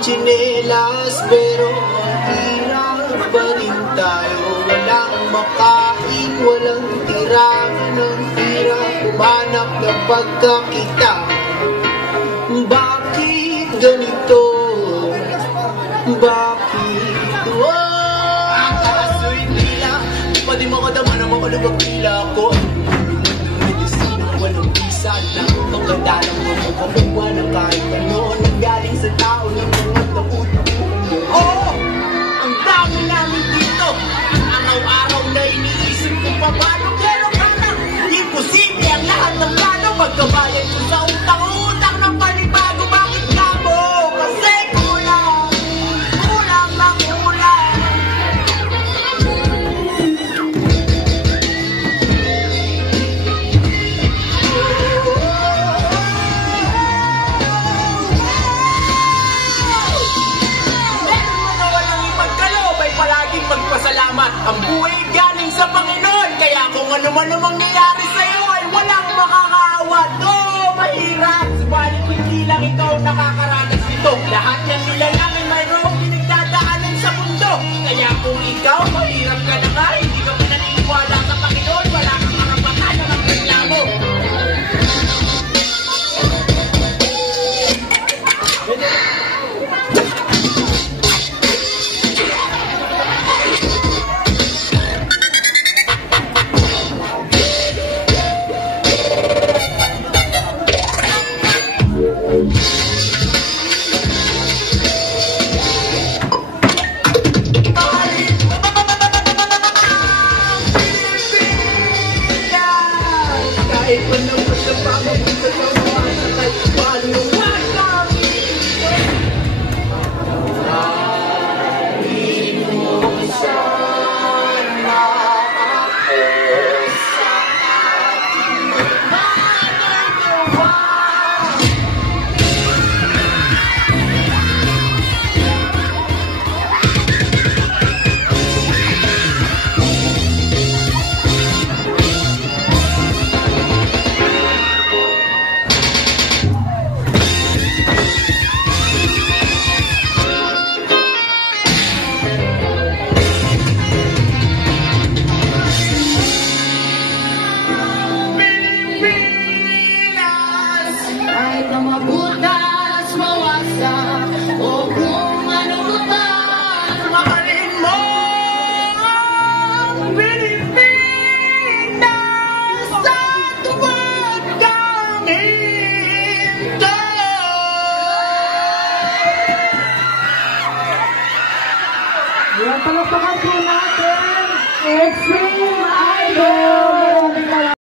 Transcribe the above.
tsinelas, pero ang hirap pa rin tayo. Walang makain, walang tirahan, ang hirap umanap ng pagkakita. Bakit ganito? Bakit? Ang karasoy nila, di pa di makadama na makalog ang tila ko. Medisina, walang bisa na ang ganda ng mga kapagwa na kahit ano nanggaling sa tao ng mga takutan. Oo! Ang dami namin dito! Araw-araw na iniisip kung paano, pero parang imposible ang lahat ng plano. Pagkabayan ko sa utang-utang ng panibago, bakit nga mo? Kasi kulang lang kulang. Palaging magpasalamat. Ang buhay galing sa Panginoon. Kaya kung ano man ang mangyayari sa'yo ay walang makakaawat. Mahirap. Subalit hindi lang ikaw nakakaranas nito. Lahat ng nilalang ay mayroong pinagdadaanan sa mundo. Kaya kung ikaw mahirap ka na nga, hindi ka pinaniniwala sa Panginoon, wala kang karapatan na magreklamo. Kahit manapos sa pamabot sa mga sakay, paano kami? Sabi mo sana ako sa ating magagawa. Kahit na mabutas, mawasak, o kung ano ba, Mahalin mo ang Pilipinas sa tuwag kangin to. yan palakpakan po natin, Extreme Idol!